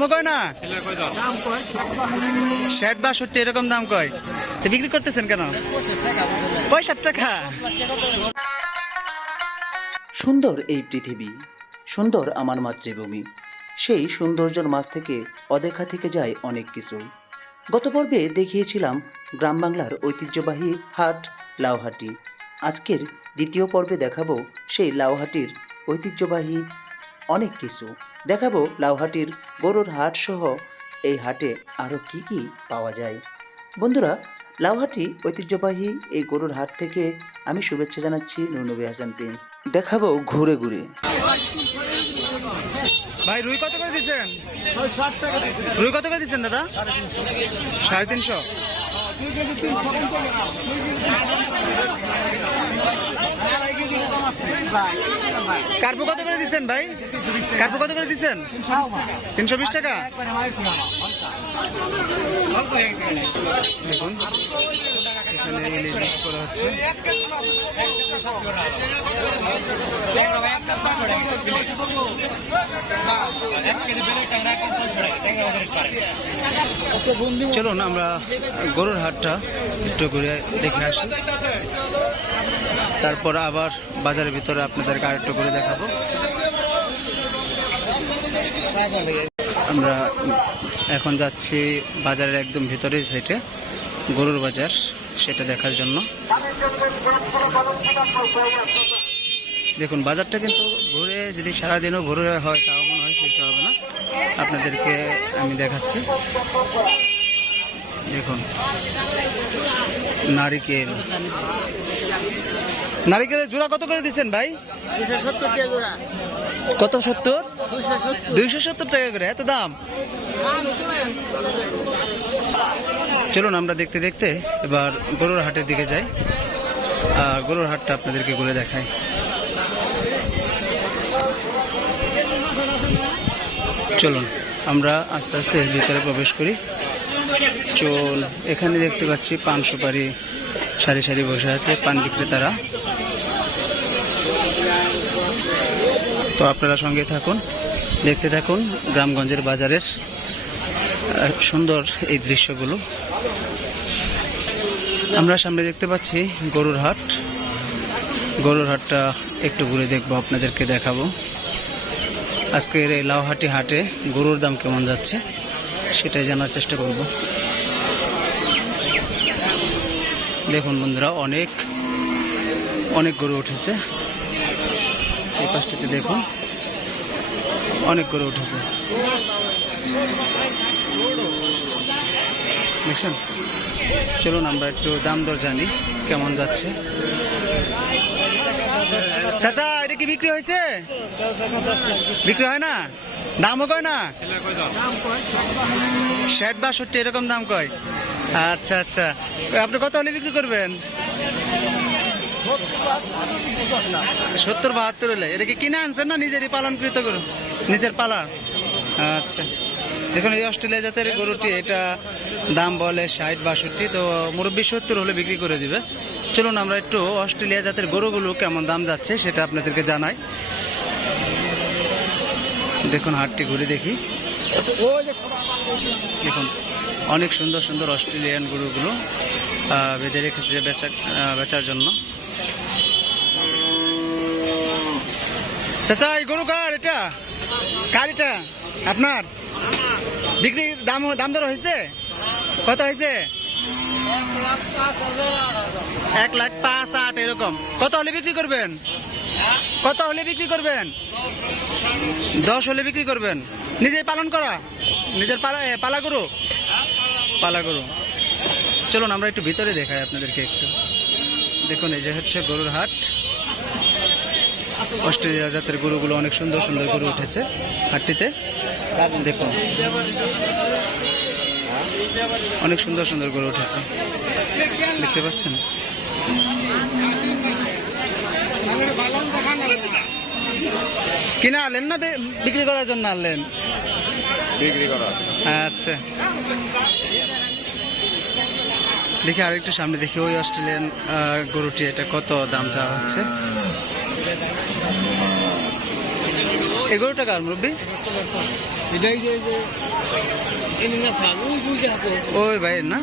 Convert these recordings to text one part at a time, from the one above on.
দামও কয় না? ষাট বাষট্টি এরকম দাম কয়। তো বিক্রি করতেছেন কেন? টাকা। সুন্দর এই পৃথিবী সুন্দর আমার মাতৃভূমি। সেই সৌন্দর্যের মাছ থেকে অদেখা থেকে যায় অনেক কিছু। গত পর্বে দেখিয়েছিলাম গ্রাম বাংলার ঐতিহ্যবাহী হাট লাউহাটি। আজকের দ্বিতীয় পর্বে দেখাবো সেই লাউহাটির ঐতিহ্যবাহী অনেক কিছু। দেখাবো লাউহাটির গরুর হাট সহ এই হাটে আরও কি কি পাওয়া যায়। বন্ধুরা লাউহাটি ঐতিহ্যবাহী এই গরুর হাট থেকে আমি শুভেচ্ছা জানাচ্ছি নুনবী হাসান প্রিন্স। দেখাবো ঘুরে ঘুরে। ভাই রুই কত করে দিচ্ছেন রুই কত করে দিচ্ছেন দাদা? সাড়ে তিনশো। কার্পু কত করে দিচ্ছেন ভাই? কার্পু কত করে দিচ্ছেন? তিনশো বিশ টাকা। হচ্ছে চলুন আমরা গরুর হাটটা একটু ঘুরে দেখে আসি। তারপর আবার বাজারের ভিতরে আপনাদেরকে আরেকটু করে দেখাবো। আমরা এখন যাচ্ছি বাজারের একদম ভিতরে সাইডে গরুর বাজার সেটা দেখার জন্য। দেখুন, বাজারটা কিন্তু ঘুরে যদি সারাদিনও ঘুরে হয়, তাও মনে হয় শেষ হবে না। আপনাদেরকে আমি দেখাচ্ছি। দেখুন, নারিকেল। নারিকেলের জোড়া কত করে দিচ্ছেন ভাই? কত সত্তর? দুইশো সত্তর টাকা করে, এত দাম? চলুন, আমরা দেখতে দেখতে এবার গরুর হাটের দিকে যাই। গরুর হাটটা আপনাদেরকে ঘুরে দেখাই। চলুন, আমরা আস্তে আস্তে এর ভিতরে প্রবেশ করি। চল, এখানে দেখতে পাচ্ছি পান সুপারি সারি সারি বসে আছে, পান বিক্রেতারা। তো আপনারা সঙ্গে থাকুন, দেখতে থাকুন গ্রামগঞ্জের বাজারের সুন্দর এই দৃশ্যগুলো। আমরা সামনে দেখতে পাচ্ছি গরুর হাট। গরুর হাটটা একটু ঘুরে দেখব, আপনাদেরকে দেখাবো। আজকের এই লাউহাটি হাটে গরুর দাম কেমন যাচ্ছে, সেটাই জানার চেষ্টা করব। দেখুন বন্ধুরা, অনেক অনেক গরু উঠেছে। এই পাশটাতে দেখুন, অনেক গরু উঠেছে। বুঝছেন চলুন আমরা একটু দাম দর জানি, কেমন যাচ্ছে। চাচা, এটা কি বিক্রি হয়েছে? বিক্রি হয় না? দামও কয় না? ষাট বাষট্টি, এরকম দাম কয়। আচ্ছা আচ্ছা। আপনি কত হলে বিক্রি করবেন? সত্তর বাহাত্তর হলে। এটা কি কিনে আনছেন না নিজেরই পালনকৃত গরু? নিজের পালা? আচ্ছা। দেখুন, এই অস্ট্রেলিয়া জাতের গরুটি, এটা দাম বলে ষাট বাষট্টি, তো মুরব্বী সত্তর হলে বিক্রি করে দিবে। চলুন, আমরা একটু অস্ট্রেলিয়া জাতের গরুগুলো কেমন দাম যাচ্ছে সেটা আপনাদেরকে জানাই। দেখুন, হাটটি ঘুরে দেখি। দেখুন, অনেক সুন্দর সুন্দর অস্ট্রেলিয়ান গরুগুলো বেঁধে রেখেছে বেচা বেচার জন্য। চাচা, এই গরু কার এটা? কার এটা? আপনার? বিক্রির দাম দাম দর হয়েছে? কত হয়েছে? এক লাখ পাঁচ আট, এরকম। কত হলে বিক্রি করবেন? কত হলে বিক্রি করবেন? দশ হলে বিক্রি করবেন। নিজেই পালন করা? নিজের পালা পালা গরু? পালা গরু। চলুন, আমরা একটু ভিতরে দেখাই আপনাদেরকে একটু। দেখুন, এই যে হচ্ছে গরুর হাট। অস্ট্রেলিয়া জাতের গরুগুলো অনেক সুন্দর সুন্দর গরু উঠেছে হাটটিতে। দেখুন। অনেক সুন্দর সুন্দর গরু উঠেছে। দেখতে পাচ্ছেন? কিনা আনলেন না বে- বিক্রি করার জন্য আনলেন? বিক্রি করা আচ্ছা। দেখি আর একটু সামনে দেখি ওই অস্ট্রেলিয়ান গরুটি এটা কত দাম চাওয়া হচ্ছে? এগারো টাকা আর মুরব্বী? ওই বুঝে ওই ভাইয়ের না?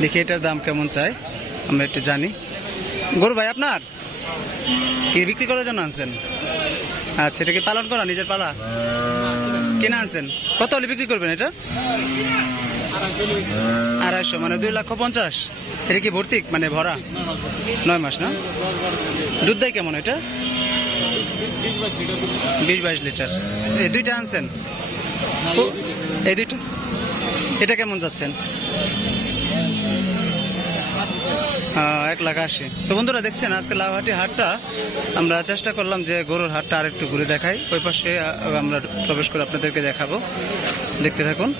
দেখি এটার দাম কেমন চাই আমরা একটু জানি। গরু ভাই আপনার? কি বিক্রি করার জন্য আনছেন? আচ্ছা এটা কি পালন করা, নিজের পালা? কিনে আনছেন? কত হলে বিক্রি করবেন এটা? আড়াইশো মানে দুই লক্ষ পঞ্চাশ। এটা কি ভর্তি মানে ভরা? নয় মাস, না? দুধ দেয় কেমন এটা? বিশ বাইশ লিটার। এই দুইটা আনছেন? এই দুইটা? এটা কেমন যাচ্ছেন? এক লাখ আশি। তো বন্ধুরা দেখছেন আজকে লাউহাটি হাটটা আমরা চেষ্টা করলাম যে গরুর হাটটা আর একটু ঘুরে দেখাই। ওই পাশে আমরা প্রবেশ করে আপনাদেরকে দেখাবো। দেখতে থাকুন।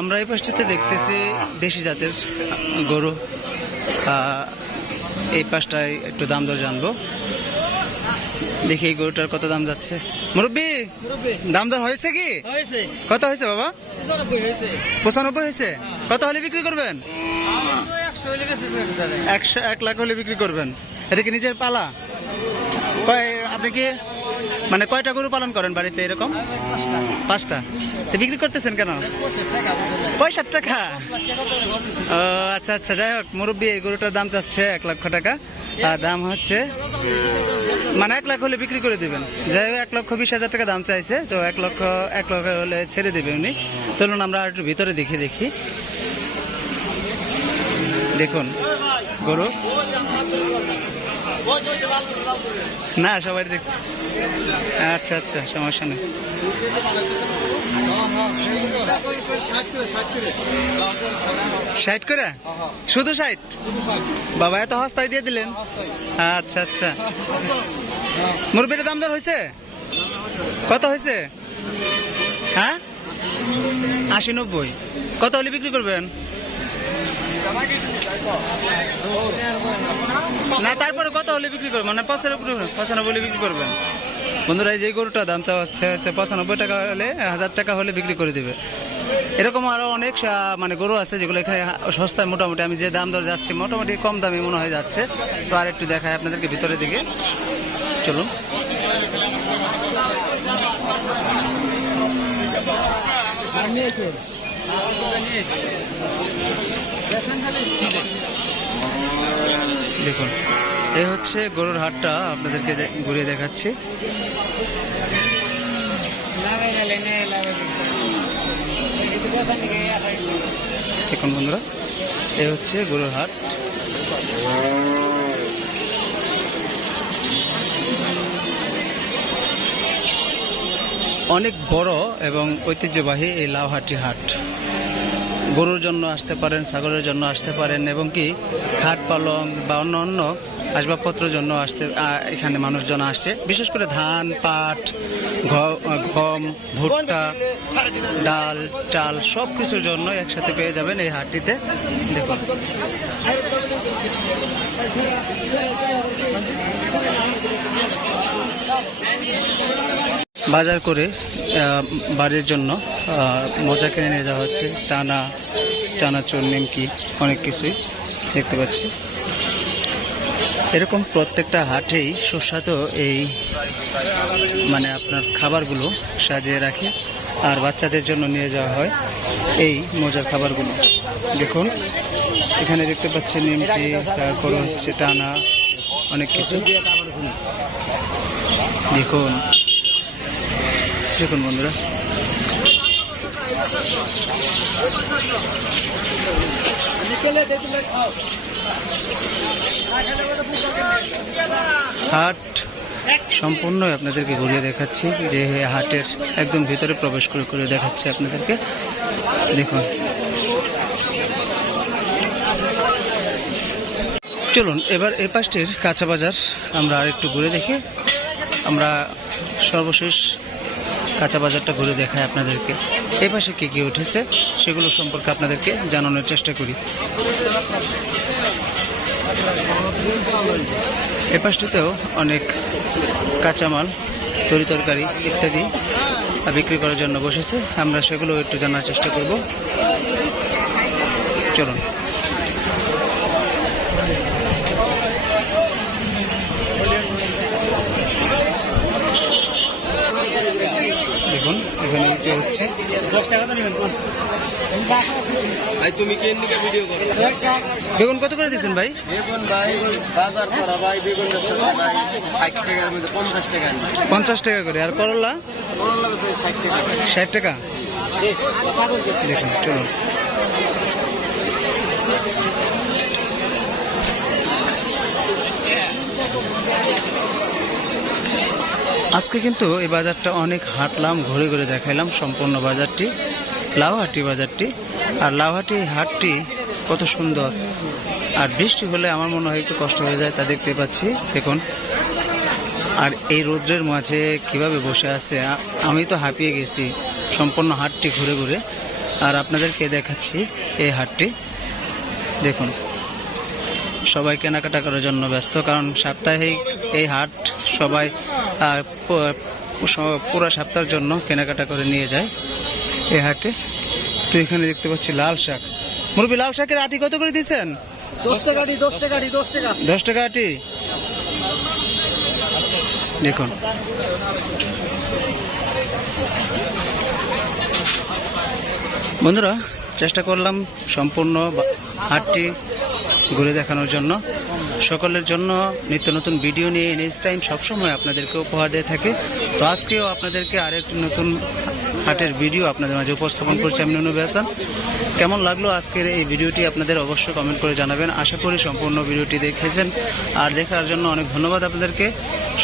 আমরা এই পাশটাতে দেখতেছি দেশি জাতের গরু। এই পাশটায় একটু দাম দর জানব। দেখি এই গরুটার কত দাম যাচ্ছে। মুরব্বী দাম দর হয়েছে কি? কত হয়েছে বাবা? পঁচানব্বই হয়েছে? কত হলে বিক্রি করবেন? একশো এক লাখ হলে বিক্রি করবেন। এটা কি নিজের পালা? কয়, আপনি কি মানে কয়টা গরু পালন করেন বাড়িতে এরকম? পাঁচটা। তো বিক্রি করতেছেন কেন? পয়সার টাকা। ও আচ্ছা আচ্ছা যাই হোক, মুরব্বী, এই গরুটার দাম চাচ্ছে এক লক্ষ টাকা। আর দাম হচ্ছে মানে এক লাখ হলে বিক্রি করে দিবেন। যাই হোক, এক লক্ষ বিশ হাজার টাকা দাম চাইছে, তো এক লক্ষ এক লক্ষ হলে ছেড়ে দেবে উনি। চলুন আমরা একটু ভিতরে দেখি দেখি। দেখুন, গরু। না, সবাই দেখছি। আচ্ছা আচ্ছা সমস্যা নেই। ষাট করে? শুধু ষাট? বাবা, এত হস্তায় দিয়ে দিলেন? আচ্ছা আচ্ছা। মুরব্বীর দাম দর হয়েছে? কত হয়েছে? হ্যাঁ? আশি নব্বই। কত হলে বিক্রি করবেন? না, তারপরে কত হলে বিক্রি করবেন মানে পঁচানব্বই পঁচানব্বই হলে বিক্রি করবেন। বন্ধুরা, এই যে গরুটা দাম চাওয়া হচ্ছে হচ্ছে পঁচানব্বই টাকা হলে, হাজার টাকা হলে বিক্রি করে দিবে। এরকম আরও অনেক মানে গরু আছে যেগুলো এখানে সস্তায় মোটামুটি আমি যে দাম দর যাচ্ছি, মোটামুটি কম দামে মনে হয় যাচ্ছে। তো আর একটু দেখায় আপনাদেরকে ভিতরের দিকে। চলুন। দেখুন এই হচ্ছে গরুর হাটটা, আপনাদেরকে ঘুরিয়ে দেখাচ্ছি। দেখুন বন্ধুরা এই হচ্ছে গরুর হাট। অনেক বড় এবং ঐতিহ্যবাহী এই লাউহাটি হাট। গরুর জন্য আসতে পারেন, ছাগলের জন্য আসতে পারেন এবং কি খাট পালং বা অন্য অন্য আসবাবপত্রের জন্য আসতে এখানে মানুষজন আসছে বিশেষ করে ধান, পাট গম, ভুট্টা, ডাল, চাল সব কিছুর জন্য একসাথে পেয়ে যাবেন এই হাটটিতে। দেখুন। বাজার করে বাড়ির জন্য মোজা কিনে নিয়ে যাওয়া হচ্ছে। টানা চানাচুর নিমকি, অনেক কিছুই দেখতে পাচ্ছি। এরকম প্রত্যেকটা হাটেই সুস্বাদু এই মানে আপনার খাবারগুলো সাজিয়ে রাখে আর বাচ্চাদের জন্য নিয়ে যাওয়া হয় এই মজার খাবারগুলো। দেখুন, এখানে দেখতে পাচ্ছি নিমকি, তারপর হচ্ছে টানা, অনেক কিছু। দেখুন দেখুন বন্ধুরা। হাট সম্পূর্ণ আপনাদেরকে ঘুরিয়ে দেখাচ্ছি, যে হাটের একদম ভিতরে প্রবেশ করে করে দেখাচ্ছি আপনাদেরকে। দেখুন। চলুন, এবার এই পাশটির কাঁচা বাজার আমরা আর একটু ঘুরে দেখি। আমরা সর্বশেষ কাঁচা বাজারটা ঘুরে দেখায় আপনাদেরকে। এই পাশে কী কী উঠেছে, সেগুলো সম্পর্কে আপনাদেরকে জানানোর চেষ্টা করি। এ পাশটিতেও অনেক কাঁচামাল তরি তরকারি ইত্যাদি বিক্রি করার জন্য বসেছে। আমরা সেগুলো একটু জানার চেষ্টা করব। চলুন। বিক্রি হচ্ছে। তুমি কে ভিডিও করো বেগুন কত করে দিচ্ছেন ভাই? বেগুন ভাই বাজার ছড়া ভাই বেগুন ষাট টাকার মধ্যে পঞ্চাশ টাকা পঞ্চাশ টাকা করে। আর করলা? করলা ষাট টাকা ষাট টাকা? দেখুন চলুন। আজকে কিন্তু এই বাজারটা অনেক হাঁটলাম, ঘুরে ঘুরে দেখাইলাম সম্পূর্ণ বাজারটি, লাউহাটি বাজারটি। আর লাউহাটি হাটটি কত সুন্দর। আর বৃষ্টি হলে আমার মনে হয় একটু কষ্ট হয়ে যায়, তা দেখতে পাচ্ছি। দেখুন, আর এই রৌদ্রের মাঝে কীভাবে বসে আছে আমি তো হাঁপিয়ে গেছি, সম্পূর্ণ হাটটি ঘুরে ঘুরে। আর আপনাদেরকে দেখাচ্ছি এই হাটটি। দেখুন, সবাই কেনাকাটা করার জন্য ব্যস্ত, কারণ সাপ্তাহিক এই হাট সবাই আহ, প- স- সপ্তাহের জন্য কেনাকাটা করে নিয়ে যায় এই হাটে। তো এখানে দেখতে পাচ্ছি লাল শাক। মুরবি লাল শাকের আটি কত করে দিয়েছেন? দশ টাকা দশ টাকা দশ টাকা। দশ টাকা আটি? দেখুন। বন্ধুরা চেষ্টা করলাম সম্পূর্ণ হাটটি ঘুরে দেখানোর জন্য। সকলের জন্য নিত্য নতুন ভিডিও নিয়ে এনএস টাইম সবসময় আপনাদেরকে উপহার দিয়ে থাকে। তো আজকেও আপনাদেরকে আরেকটি নতুন হাটের ভিডিও আপনাদের মাঝে উপস্থাপন করছি আমি নুনু হাসান কেমন লাগল আজকের এই ভিডিওটি আপনাদের অবশ্যই কমেন্ট করে জানাবেন। আশা করি সম্পূর্ণ ভিডিওটি দেখেছেন। আর দেখার জন্য অনেক ধন্যবাদ আপনাদেরকে।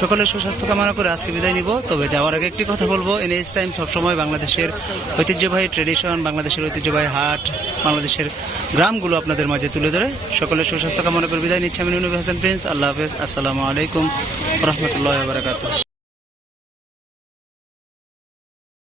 সকলের সুস্বাস্থ্য কামনা করে আজকে বিদায় নিব। তবে যাওয়ার আগে একটি কথা বলব। এন এনএস টাইম সবসময় বাংলাদেশের ঐতিহ্যবাহী ট্রেডিশন বাংলাদেশের ঐতিহ্যবাহী হাট, বাংলাদেশের গ্রামগুলো আপনাদের মাঝে তুলে ধরে। সকলের সুস্বাস্থ্য কামনা করে বিদায় নিচ্ছি আমি নুনু হাসান প্রিন্স। আল্লাহ হাফেজ। আসসালামু আলাইকুম। রহমতুল্লাহ বারাকাতুহ।